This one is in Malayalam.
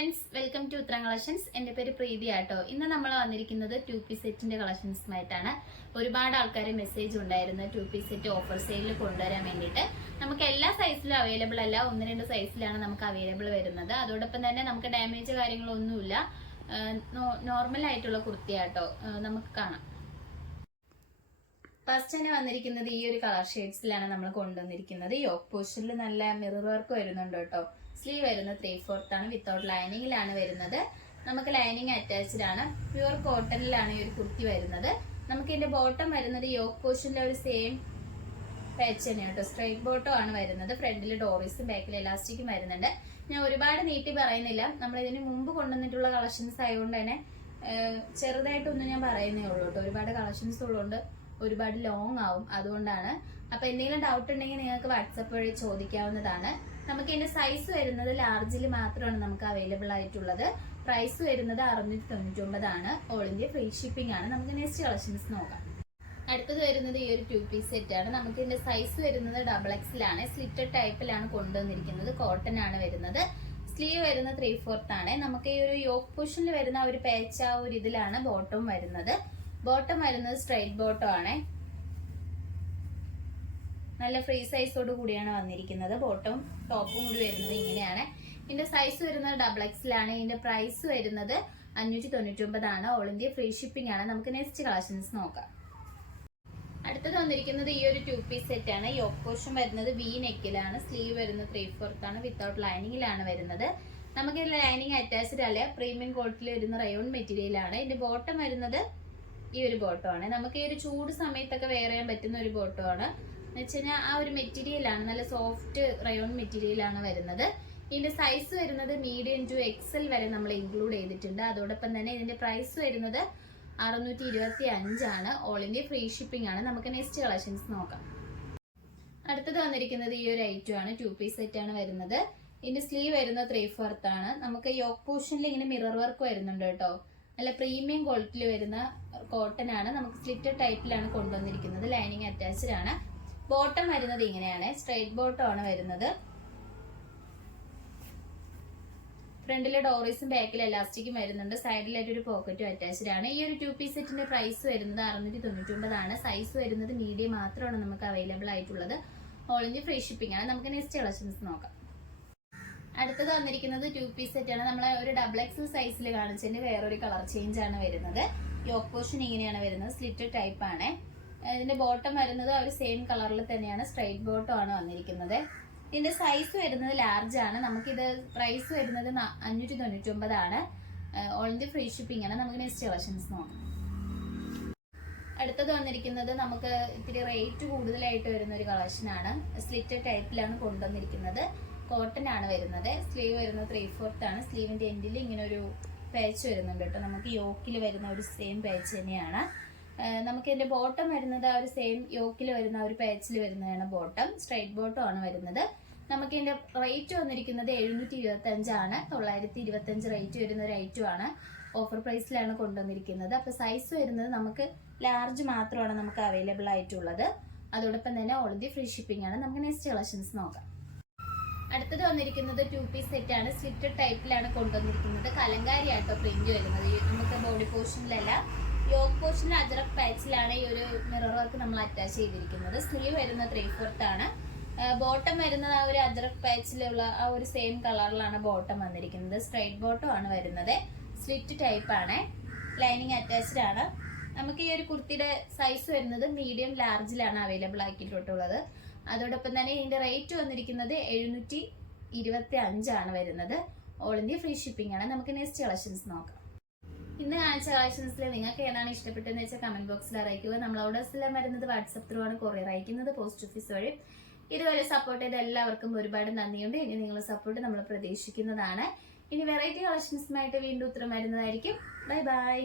ഫ്രണ്ട്സ്, വെൽക്കം ടു ഉത്തരം കളക്ഷൻസ്. എൻ്റെ പേര് പ്രീതി ആട്ടോ. ഇന്ന് നമ്മൾ വന്നിരിക്കുന്നത് 2-piece സെറ്റിന്റെ കളക്ഷൻസുമായിട്ടാണ്. ഒരുപാട് ആൾക്കാർ മെസ്സേജ് ഉണ്ടായിരുന്നു 2-piece സെറ്റ് ഓഫർ സെയിലിൽ കൊണ്ടുവരാൻ വേണ്ടിയിട്ട്. നമുക്ക് എല്ലാ സൈസിലും അവൈലബിൾ അല്ല, 1-2 സൈസിലാണ് നമുക്ക് അവൈലബിൾ വരുന്നത്. അതോടൊപ്പം തന്നെ നമുക്ക് ഡാമേജ് കാര്യങ്ങളൊന്നുമില്ല, നോർമൽ ആയിട്ടുള്ള കുർത്തിയാട്ടോ. നമുക്ക് കാണാം. ഫസ്റ്റ് തന്നെ വന്നിരിക്കുന്നത് ഈ ഒരു കളർ ഷെയ്ഡ്സിലാണ് നമ്മൾ കൊണ്ടുവന്നിരിക്കുന്നത്. യോക്ക് പോർഷനിൽ നല്ല മിറർ വർക്ക് വരുന്നുണ്ട് കേട്ടോ. സ്ലീവ് വരുന്നത് 3/4 ആണ്, വിത്തൗട്ട് ലൈനിങ്ങിലാണ് വരുന്നത്. നമുക്ക് ലൈനിങ് അറ്റാച്ച്ഡ് ആണ്. പ്യുവർ കോട്ടണിലാണ് ഈ ഒരു കുർത്തി വരുന്നത്. നമുക്ക് ഇതിന്റെ ബോട്ടം വരുന്നത് യോക്ക് പോർഷനിലെ ഒരു സെയിം പാച്ച് തന്നെയാണ് കേട്ടോ. സ്ട്രൈറ്റ് ബോട്ടം ആണ് വരുന്നത്. ഫ്രണ്ടിൽ ഡോറീസും ബാക്കിൽ എലാസ്റ്റിക്കും വരുന്നുണ്ട്. ഞാൻ ഒരുപാട് നീട്ടി പറയുന്നില്ല, നമ്മൾ ഇതിന് മുമ്പ് കൊണ്ടുവന്നിട്ടുള്ള കളക്ഷൻസ് ആയതുകൊണ്ട് തന്നെ ചെറുതായിട്ടൊന്നും ഞാൻ പറയുന്നേ ഉള്ളൂ കേട്ടോ. ഒരുപാട് കളക്ഷൻസ് ഉള്ളതുകൊണ്ട് ഒരുപാട് ലോങ് ആവും, അതുകൊണ്ടാണ്. അപ്പൊ എന്തെങ്കിലും ഡൗട്ട് ഉണ്ടെങ്കിൽ നിങ്ങൾക്ക് വാട്സപ്പ് വഴി ചോദിക്കാവുന്നതാണ്. നമുക്ക് ഇതിന്റെ സൈസ് വരുന്നത് ലാർജിൽ മാത്രമാണ് നമുക്ക് അവൈലബിൾ ആയിട്ടുള്ളത്. പ്രൈസ് വരുന്നത് 699 ആണ്. ഓൾ ഇന്ത്യ ഫ്രീ ഷിപ്പിംഗ് ആണ്. നമുക്ക് നെക്സ്റ്റ് കളക്ഷൻസ് നോക്കാം. അടുത്തത് വരുന്നത് ഈ ഒരു 2-piece സെറ്റ് ആണ്. നമുക്ക് ഇതിന്റെ സൈസ് വരുന്നത് XXL ആണ്. സ്ലിറ്റഡ് ടൈപ്പിലാണ് കൊണ്ടുവന്നിരിക്കുന്നത്. കോട്ടൺ ആണ് വരുന്നത്. സ്ലീവ് വരുന്നത് 3/4 ആണ്. നമുക്ക് ഈ ഒരു യോക്ക് പോർഷനിൽ വരുന്ന ഒരു പാച്ച് ആ ഒരു ഇതിലാണ് ബോട്ടം വരുന്നത്. ബോട്ടം വരുന്നത് സ്ട്രൈറ്റ് ബോട്ടം ആണ്. നല്ല ഫ്രീ സൈസോട് കൂടിയാണ് വന്നിരിക്കുന്നത്. ബോട്ടം ടോപ്പും കൂടി വരുന്നത് ഇങ്ങനെയാണ്. ഇതിന്റെ സൈസ് വരുന്നത് XXL ആണ്. ഇതിന്റെ പ്രൈസ് വരുന്നത് 599 ആണ്. ഓൾ ഇന്ത്യ ഫ്രീ ഷിപ്പിംഗ് ആണ്. നമുക്ക് നെക്സ്റ്റ് കളക്ഷൻസ് നോക്കാം. അടുത്തത് വന്നിരിക്കുന്നത് ഈ ഒരു 2-piece സെറ്റ് ആണ്. യോക്ക് പോർഷൻ വരുന്നത് വി നെക്കിലാണ്. സ്ലീവ് വരുന്നത് 3/4 ആണ്. വിത്തൗട്ട് ലൈനിങ്ങിലാണ് വരുന്നത്. നമുക്ക് ഇതിൽ ലൈനിങ് അറ്റാച്ച്ഡ് അല്ല, പ്രീമിയം ക്വാളിറ്റിയിൽ വരുന്ന റയോൺ മെറ്റീരിയൽ ആണ്. ഇതിന്റെ ബോട്ടം വരുന്നത് ഈ ഒരു ബോട്ടം ആണ്. നമുക്ക് ഈ ഒരു ചൂട് സമയത്തൊക്കെ വെയർ ചെയ്യാൻ പറ്റുന്ന ഒരു ബോട്ടം ആണ്. എന്ന് വെച്ച് കഴിഞ്ഞാൽ ആ ഒരു മെറ്റീരിയൽ ആണ്, നല്ല സോഫ്റ്റ് റയോൺ മെറ്റീരിയൽ ആണ് വരുന്നത്. ഇതിന്റെ സൈസ് വരുന്നത് മീഡിയം ടു XL വരെ നമ്മൾ ഇൻക്ലൂഡ് ചെയ്തിട്ടുണ്ട്. അതോടൊപ്പം തന്നെ ഇതിന്റെ പ്രൈസ് വരുന്നത് 625 ആണ്. ഓൾ ഇന്ത്യ ഫ്രീ ഷിപ്പിംഗ് ആണ്. നമുക്ക് നെക്സ്റ്റ് കളക്ഷൻസ് നോക്കാം. അടുത്തത് വന്നിരിക്കുന്നത് ഈ ഒരു ഐറ്റം ആണ്. 2-piece സെറ്റ് ആണ് വരുന്നത്. ഇതിന്റെ സ്ലീവ് വരുന്നത് 3/4 ആണ്. നമുക്ക് യോക്ക് പോർഷനിൽ ഇങ്ങനെ മിറർ വർക്ക് വരുന്നുണ്ട് കേട്ടോ. നല്ല പ്രീമിയം ക്വാളിറ്റിയിൽ വരുന്ന കോട്ടൺ ആണ്. നമുക്ക് സ്ലിറ്റഡ് ടൈപ്പിലാണ് കൊണ്ടുവന്നിരിക്കുന്നത്. ലൈനിങ് അറ്റാച്ച്ഡ് ആണ്. ബോട്ടം വരുന്നത് ഇങ്ങനെയാണ്. സ്ട്രൈറ്റ് ബോട്ടം ആണ് വരുന്നത്. ഫ്രണ്ടിലെ ഡോറീസും ബാക്കിൽ എലാസ്റ്റിക്കും വരുന്നുണ്ട്. സൈഡിലായിട്ട് ഒരു പോക്കറ്റും അറ്റാച്ച്ഡ് ആണ്. ഈ ഒരു 2-piece സെറ്റിന്റെ പ്രൈസ് വരുന്നത് 699 ആണ്. സൈസ് വരുന്നത് മീഡിയം മാത്രമാണ് നമുക്ക് അവൈലബിൾ ആയിട്ടുള്ളത്. ഓൾ ഇന്ത്യ ഫ്രീ ഷിപ്പിംഗ് ആണ്. നമുക്ക് നെക്സ്റ്റ് കളക്ഷൻസ് നോക്കാം. അടുത്തത് വന്നിരിക്കുന്നത് 2-piece സെറ്റ് ആണ്. നമ്മൾ ഒരു XXL സൈസിൽ കാണിച്ചതിന്റെ വേറൊരു കളർ ചേഞ്ച് ആണ് വരുന്നത്. യോക്ക് പോർഷൻ ഇങ്ങനെയാണ് വരുന്നത്. സ്ലിറ്റഡ് ടൈപ്പ് ആണ്. ഇതിന്റെ ബോട്ടം വരുന്നത് ആ ഒരു സെയിം കളറിൽ തന്നെയാണ്. സ്ട്രൈറ്റ് ബോട്ടം ആണ് വന്നിരിക്കുന്നത്. ഇതിന്റെ സൈസ് വരുന്നത് ലാർജ് ആണ്. നമുക്കിത് പ്രൈസ് വരുന്നത് 599 ആണ്. ഓൾ ഇന്ത്യ ഫ്രീ ഷിപ്പിംഗ് ആണ്. നമുക്ക് നെക്സ്റ്റ് കളക്ഷൻസ് നോക്കാം. അടുത്തത് വന്നിരിക്കുന്നത് നമുക്ക് ഇത്തിരി റേറ്റ് കൂടുതലായിട്ട് വരുന്ന ഒരു കളക്ഷൻ ആണ്. സ്ലിറ്റഡ് ടൈപ്പിലാണ് കൊണ്ടുവന്നിരിക്കുന്നത്. കോട്ടൺ ആണ് വരുന്നത്. സ്ലീവ് വരുന്നത് 3/4 ആണ്. സ്ലീവിന്റെ എൻഡിൽ ഇങ്ങനെ ഒരു പാച്ച് വരുന്നുണ്ട് കേട്ടോ. നമുക്ക് യോക്കിൽ വരുന്ന ഒരു സെയിം പാച്ച് തന്നെയാണ്. നമുക്ക് ഇതിന്റെ ബോട്ടം വരുന്നത് ആ ഒരു സെയിം യോക്കിൽ വരുന്ന ഒരു പാച്ചിൽ വരുന്നതാണ് ബോട്ടം. സ്ട്രൈറ്റ് ബോട്ടം ആണ് വരുന്നത്. നമുക്ക് ഇതിന്റെ റേറ്റ് വന്നിരിക്കുന്നത് 725 ആണ്. 925 റേറ്റ് വരുന്ന ഒരു ഐറ്റം ആണ്. ഓഫർ പ്രൈസിലാണ് കൊണ്ടുവന്നിരിക്കുന്നത്. അപ്പൊ സൈസ് വരുന്നത് നമുക്ക് ലാർജ് മാത്രമാണ് നമുക്ക് അവൈലബിൾ ആയിട്ടുള്ളത്. അതോടൊപ്പം തന്നെ ഓൾ ഇന്ത്യ ഫ്രീ ഷിപ്പിംഗ് ആണ്. നമുക്ക് നെക്സ്റ്റ് കളക്ഷൻസ് നോക്കാം. അടുത്തത് വന്നിരിക്കുന്നത് 2-piece സെറ്റ് ആണ്. സ്ലിറ്റഡ് ടൈപ്പിലാണ് കൊണ്ടുവന്നിരിക്കുന്നത്. കലങ്കാരി ആട്ടോ പ്രിന്റ് വരുന്നത്. നമുക്ക് ബോഡി പോർഷനിലല്ല, യോക്ക് പോർഷനിൽ അജ്രക് പാച്ചിലാണ് ഈ ഒരു മിറർ വർക്ക് നമ്മൾ അറ്റാച്ച് ചെയ്തിരിക്കുന്നത്. സ്ലീവ് വരുന്നത് 3/4 ആണ്. ബോട്ടം വരുന്നത് ആ ഒരു അജ്രക് പാച്ചിലുള്ള ആ ഒരു സെയിം കളറിലാണ് ബോട്ടം വന്നിരിക്കുന്നത്. സ്ട്രൈറ്റ് ബോട്ടം ആണ് വരുന്നത്. സ്ലിറ്റ് ടൈപ്പ് ആണ്. ലൈനിങ് അറ്റാച്ച്ഡ് ആണ്. നമുക്ക് ഈ ഒരു കുർത്തിയുടെ സൈസ് വരുന്നത് മീഡിയം ലാർജിലാണ് അവൈലബിൾ ആക്കിയിട്ടുള്ളത്. അതോടൊപ്പം തന്നെ ഇതിന്റെ റേറ്റ് വന്നിരിക്കുന്നത് 725 ആണ് വരുന്നത്. ഓൾ ഇന്ത്യ ഫ്രീ ഷിപ്പിംഗ് ആണ്. നമുക്ക് നെക്സ്റ്റ് കളക്ഷൻസ് നോക്കാം. ഇന്ന് കാണിച്ച കളക്ഷൻസിൽ നിങ്ങൾക്ക് ഏതാണ് ഇഷ്ടപ്പെട്ടതെന്ന് വെച്ചാൽ കമന്റ് ബോക്സിൽ അറിയിക്കുക. നമ്മൾ ഓർഡേഴ്സ് എല്ലാം വരുന്നത് വാട്സപ്പ് ത്രൂ ആണ് കൊറിയർ അയക്കുന്നത്, പോസ്റ്റ് ഓഫീസ് വഴി. ഇതുവരെ സപ്പോർട്ട് ചെയ്ത എല്ലാവർക്കും ഒരുപാട് നന്ദിയുണ്ട്. ഇനി നിങ്ങളുടെ സപ്പോർട്ട് നമ്മൾ പ്രതീക്ഷിക്കുന്നതാണ്. ഇനി വെറൈറ്റി കളക്ഷൻസുമായിട്ട് വീണ്ടും ഉത്തരം വരുന്നതായിരിക്കും. Bye bye.